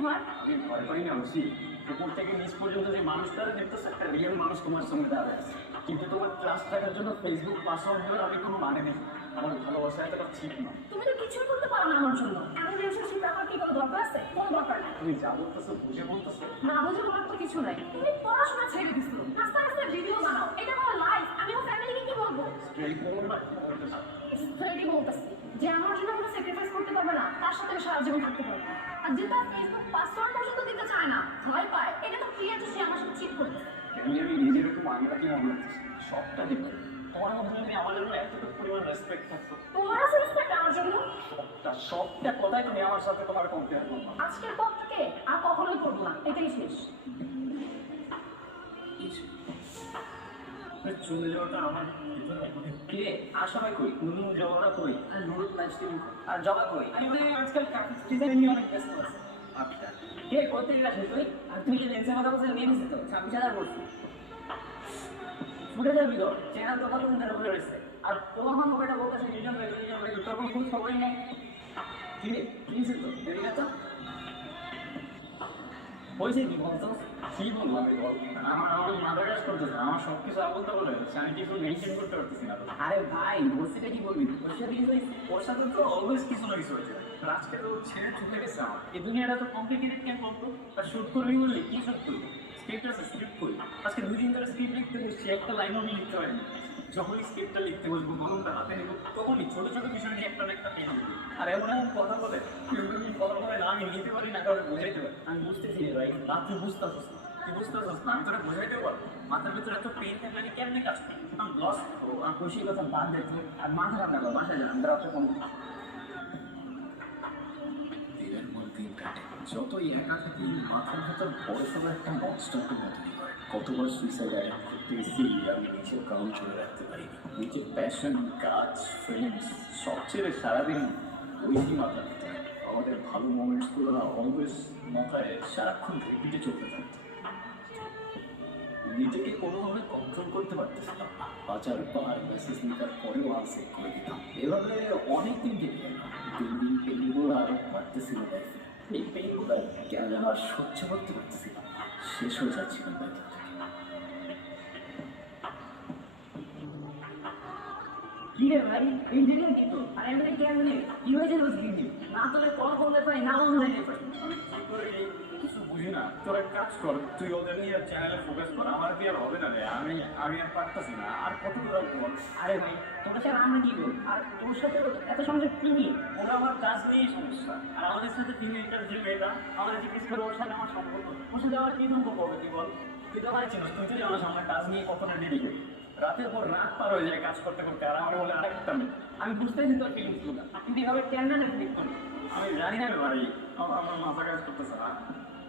তোমার? আমি ভয় পাই না বুঝি, উপর থেকে নিচ পর্যন্ত যে মানুষটারা দেখতেছে একটা রিয়েল মানুষ তোমার সঙ্গে দাঁড়ায় আছে, কিন্তু তোমার ট্রাস্ট রাখার জন্য ফেসবুক পাসওয়ার্ড দেওয়ার আমি কোনো মানে নেই। আমার ভালোবাসা এতটা ঠিক না। তুমি তো কিছুই করতে পারো না আমার জন্য। এমন রিলেশনশিপ ব্যাপার কি কোনো দরকার আছে? কোনো দরকার নাই। তুমি যা বলতেছো বুঝে বলতেছো। না বুঝে বলার তো কিছু নাই। তুমি পড়াশোনা ছেড়ে দিছো, আস্তে আস্তে ভিডিও বানাও, এটা আমার লাইফ। আমি আমার ফ্যামিলিকে কি বলবো? স্ট্রেট বলবো না কি বলতেছো? স্ট্রেটই বলতেছি যে আমার জন্য কোনো স্যাক্রিফাইস করতে পারবে না, তার সাথে আমি সারা জীবন থাকতে পারবো না। আর যে তার ফেসবুক পাসওয়ার্ড পর্যন্ত দিতে চায় না, ভয় পায়, এটা তো ক্লিয়ার যে সে আমার সাথে চিট করতেছে। আমি নিজের একটু মানলাকি মনে হচ্ছে সবটা দেখো। তোমার মধ্যে যদি আমার জন্য এতটুকু পরিমাণ রেসপেক্ট থাকতো, তোমার আছে রেসপেক্ট আমার জন্য? সবটা কথাই তুমি আমার সাথে তোমার কম্পেয়ার করবো। আজকের পর থেকে আর কখনোই করবো না, এটাই শেষ। চলে যাওয়াটা আমার কে আশাবাই করি, নুন জগড়া করি, আর নুরুত লাইফস্টাইল আর জগা করি। আমি মানে আজকাল ডিজাইন নিয়ে অনেক ব্যস্ত আছি। আচ্ছা কে করতে গেছিস তুই? আর তুই যে লেন্সের কথা বলছিস নিয়ে নিছিস তো 26,000 বলছিস ফুটে যাবি তো, চ্যানেল তো কত দিন ধরে রয়েছে। আর তোমার মন ওটা বলতেছে রিজন তোর কোনো খুব খবরই নেই। কি নিছিস তো দেরি না তো হয়েছে কি বলতো? কি বলবো আমি বল, আমার মাথা কাজ করতেছে, আমার সব কিছু আবলতে বলে আমি কিছু মেনটেন করতে পারতেছি না। আরে ভাই বলছিটা কি বলবি, ওর সাথে কিছু, ওর সাথে তো অলওয়েজ কিছু না কিছু হয়েছে। আজকে তো ছেড়ে চলে গেছে আমার। এই দুনিয়াটা তো কমপ্লিকেটেড কেন বলতো? আর শুট করবি বললি কি শুট করবি? স্ক্রিপ্ট আছে, স্ক্রিপ্ট করি। আজকে 2 দিন ধরে স্ক্রিপ্ট লিখতে বসছি, একটা লাইনও আমি লিখতে পারিনি। যখনই স্ক্রিপ্টটা লিখতে বসবো কলমটা হাতে নেবো, তখনই ছোট ছোট বিষয় নিয়ে একটা একটা পেয়ে দেবো। আর এমন এমন কথা বলে কথা বলে না আমি নিতে পারি না, কারণ বোঝাইতে পারি। আমি বুঝতেছি রে ভাই, না তুই বুঝতেছিস না, তুই বুঝতেছিস না, আমি তোরা বোঝাইতে পারবো। মাথার ভিতরে এত পেন থাকলে আমি কেমনি কাজ করি? আমি লস আর খুশি কথা বাদ দেখো আর মাথা রাখা বাসায় যান আমরা অত কম দিনের পর দিন কাটে। যতই একা থাকি মাথার ভেতর বড় সড়ো একটা মনস্টারকে মতনই করে। কতবার সুইসাইড অ্যাটেম্প করতে গেছি, আমি নিজের কাউন্ট করে রাখতে পারিনি। নিজের প্যাশন, কাজ, ফ্রেন্ডস সব ছেড়ে সারাদিন ওইটি মাথা দিতে। আমাদের ভালো মোমেন্টসগুলো না অলওয়েজ মাথায় সারাক্ষণ রিপিটে চলতে থাকতো। নিজেকে কোনোভাবে কন্ট্রোল করতে পারতেছিলাম না। 5,000 মেসেজ লিখার পরেও আনসেভ করে দিতাম। এভাবে অনেকদিন কেটে গেল। দিন দিন পেনগুলো আরো বাড়তেছিল লাইফে। এই পেনগুলো কেন যেন আর সহ্য করতে পারতেছিলাম না, শেষ হয়ে যাচ্ছিল ভেতর থেকে। কি রে ভাই, ইঞ্জিনিয়ার কিন্তু আর এমনি কেমনি কি হয়েছে বুঝলি না? তোরে কল করলে পাই না অনলাইনে পাই, কিছু বুঝি না। তোর এক কাজ কর, তুই ওদের নিয়ে চ্যানেলে ফোকাস কর, আমার দিয়ে আর হবে না রে। আমি আর পারতেছি না, আর কত দূর বল। আরে ভাই তোর সাথে আমরা কি করব? আর তোর সাথে এত সমস্যা কি নিয়ে? ওরা আমার কাজ নিয়ে সমস্যা, আর আমাদের সাথে তিনি এটার যে মেয়েটা আমাদের জিজ্ঞেস করে ওর সাথে আমার সম্পর্ক, ওর সাথে আমার কি সম্পর্ক হবে তুই বল? তুই তো পারছিস, তুই তো জানাস আমার কাজ নিয়ে কতটা ডেডিকেট। রাতের পর রাত পার হয়ে যায় কাজ করতে করতে, আর আমার বলে আরেকটা মেয়ে। আমি বুঝতেছি তোর ফিলিংস গুলো, তুই এভাবে কেন ফিলিং করি? আমি জানি না ভাই, আমার মাথা কাজ করতেছে না,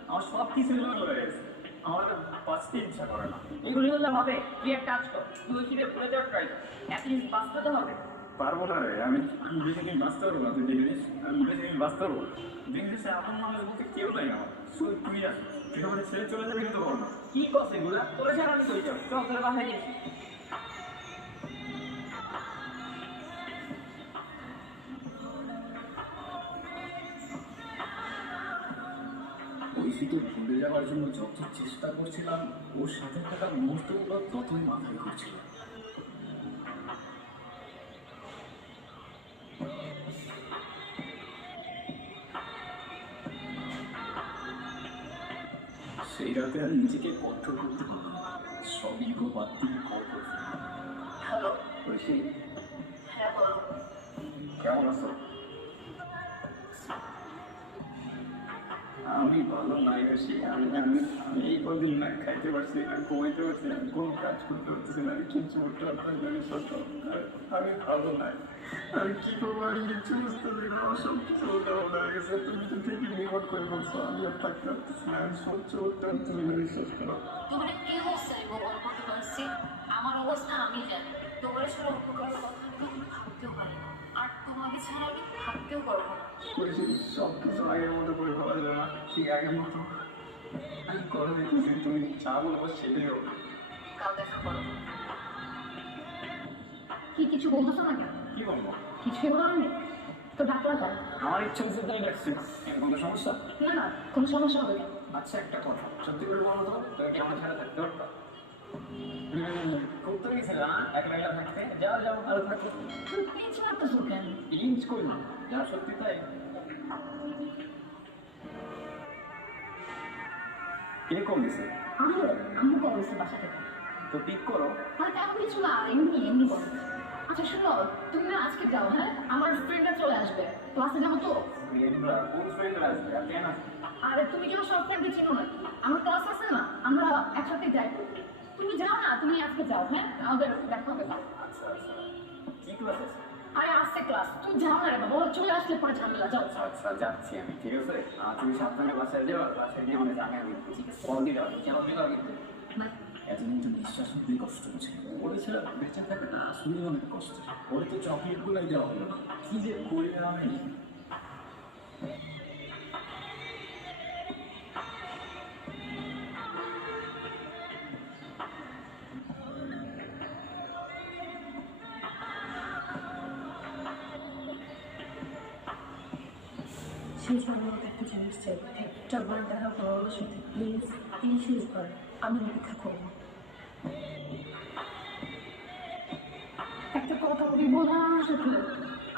আমার সব কিছু হয়ে গেছে, আমার বাঁচতে ইচ্ছা করে না। এগুলি হলে হবে, তুই এক কাজ কর, তুই ওই সিটে ভুলে যাওয়ার ট্রাই কর, অ্যাটলিস্ট বাঁচতে তো হবে। পারবো না রে, আমি বেশি দিন বাঁচতে পারবো না। তুই দেখবি আমি বেশি দিন বাঁচতে পারবো না। দেখছিস এমন মানুষ বলতে কেউ নাই আমার, শুধু তুই আছিস। তুই আমাদের ছেড়ে চলে যাবে কিন্তু বল না কি কথা এগুলো তোরা ছাড়া আমি চলে যাবো, চল তোরা বাসায় গেছি। ওই সিটে ভুলে যাওয়ার জন্য যত চেষ্টা করছিলাম, ওর সাথে থাকা মুহূর্তগুলো ততই মাথায় ঘুরছিল। সেই রাতে আর নিজেকে কন্ট্রোল করতে পারলাম না, সব ইগো বাদ দিয়ে কল করে ফেললাম। হ্যালো ঐশী। হ্যাঁ বলো। কেমন আছো? আমি ভালো নাই বেশি। আমি এই কদিন না খাইতে পারছি না, ঘুমাইতে পারছি না, কোনো কাজ করতে পারতেছি না, আমি কিচ্ছু করতে পারতেছি না। আমি ভালো নাই, আমি কি করবো আমি কিচ্ছু বুঝতেছি না। আমার সব কিছু উল্টা পাল্টা হয়ে গেছে। তুমি তো ঠিকই রিপোর্ট করে বলছো, আমি আর থাকতে পারতেছি না, আমি সহ্য করতে পারতেছি না। বিশ্বাস করো তোমার কি অবস্থা করতে পারছি, আমার অবস্থা আমি জানি। তোমার সাথে উপকারের কথা আমি ভাবতেও পারি না, আর তোমাকে ছাড়া আমি থাকতেও পারবো না। করেছি সব কিছু আগের মতো করে ভাবা যাবে না, ঠিক আগের মতো। আমি করে দেখতেছি, তুমি যা বলবো সেটাই হবে। কাল দেখা করো। কি কিছু বলতেছো না কেন? কি বলবো? কিছুই বলার নেই তো, ডাকলা আমার ইচ্ছে হচ্ছে তাই ডাকছি কোনো সমস্যা? না না, কোনো সমস্যা হবে না। আচ্ছা একটা কথা সত্যি করে বলো তো তুমি কি আমার ছাড়া থাকতে পারতো? খুব তো গেছিল না একলা একলা থাকতে, যাও যাও ভালো থাকো। তুমি পিচ মারতেছো কেন? ইঞ্চ করলো যা সত্যি তাই। কে কল দিছে? আমি কল দিচ্ছি বাসা থেকে। তো পিক করো। মানে তেমন কিছু না, এমনি এমনি বলো। আচ্ছা শুনো, তুমি না আজকে যাও, হ্যাঁ? আমার ফ্রেন্ডরা চলে আসবে, ক্লাসে যাবো তো। মেয়েরা কোন ফ্রেন্ডরা আসবে আর কেন আসবে? আরে তুমি কেন সব ফ্রেন্ডকে চিনো না? আমার ক্লাস আছে না, আমরা একসাথে যাই। তুমি যাও না, তুমি আজকে যাও, হ্যাঁ? আমাদের দেখা হবে। আচ্ছা আচ্ছা কি ক্লাস আছে? আরে আসছে ক্লাস, তুমি যাও না রে বাবা, ওরা চলে আসলে পরে ঝামেলা, যাও। আচ্ছা যাচ্ছি আমি, ঠিক আছে? তুমি সাবধানে বাসায় যাও, বাসায় গিয়ে অনেক আমি আমি পরদিন যাও কেন দিও কিন্তু এতদিন তো নিঃশ্বাস নিতেই কষ্ট হচ্ছে। ওরে ছাড়া বেঁচে থাকাটা আসলে অনেক কষ্ট। ওরে তো চকলেট গুলাই দেওয়া হলো না, কি যে করি আমি। সেই সময় একটা জিনিস চাই, একটা বার দেখা করো ওর সাথে, প্লিজ প্লিজ শেষ বার, আমি অপেক্ষা করবো। একটা কথা বলবো না সাথে,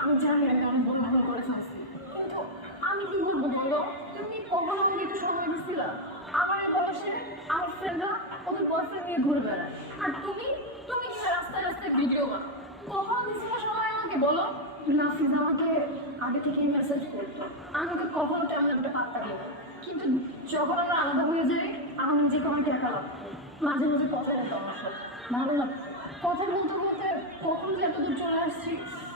আমি জানি আমি অনেক বড় ভুল করে ফেলছি, কিন্তু আমি কি বলবো বলো? তুমি কখনো আমাকে একটু সময় দিচ্ছিলা? আমার এই বয়সে আমার ফ্রেন্ডরা ওদের বয়ফ্রেন্ড নিয়ে ঘুরে বেড়ায়, আর তুমি তুমি কি রাস্তায় রাস্তায় ভিডিও বানাও? কখন দিচ্ছিল সময় আমাকে বলো? নাফিজ আমাকে আগে থেকেই মেসেজ করতো, আমি ওকে কখনো তেমন একটা পাত্তা দিই না, কিন্তু যখন আমরা আলাদা হয়ে যাই আমার নিজেকে অনেক একা লাগতো। মাঝে মাঝে কথা বলতো আমার সাথে, ভালো লাগতো। কথা বলতে বলতে কখন যে এতদূর চলে আসছি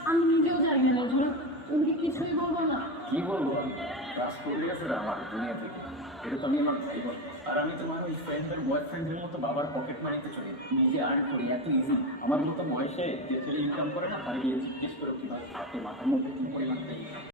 আমি নিজেও জানি না। বন্ধুরা তুমি কি কিছুই বলবো না? কি বলবো আমি, ক্লাস করে গেছে আমার দুনিয়া থেকে। এটা তো আমি আমার ভাই বোন, আর আমি তোমার ওই ফ্রেন্ডের বয়ফ্রেন্ডের মতো বাবার পকেট মানিতে চলি নিজে আর করি এত ইজি। আমার মতো বয়সে যে ছেলে ইনকাম করে না তার গিয়ে জিজ্ঞেস করো কিভাবে থাকে, মাথার মধ্যে কি পরিমাণ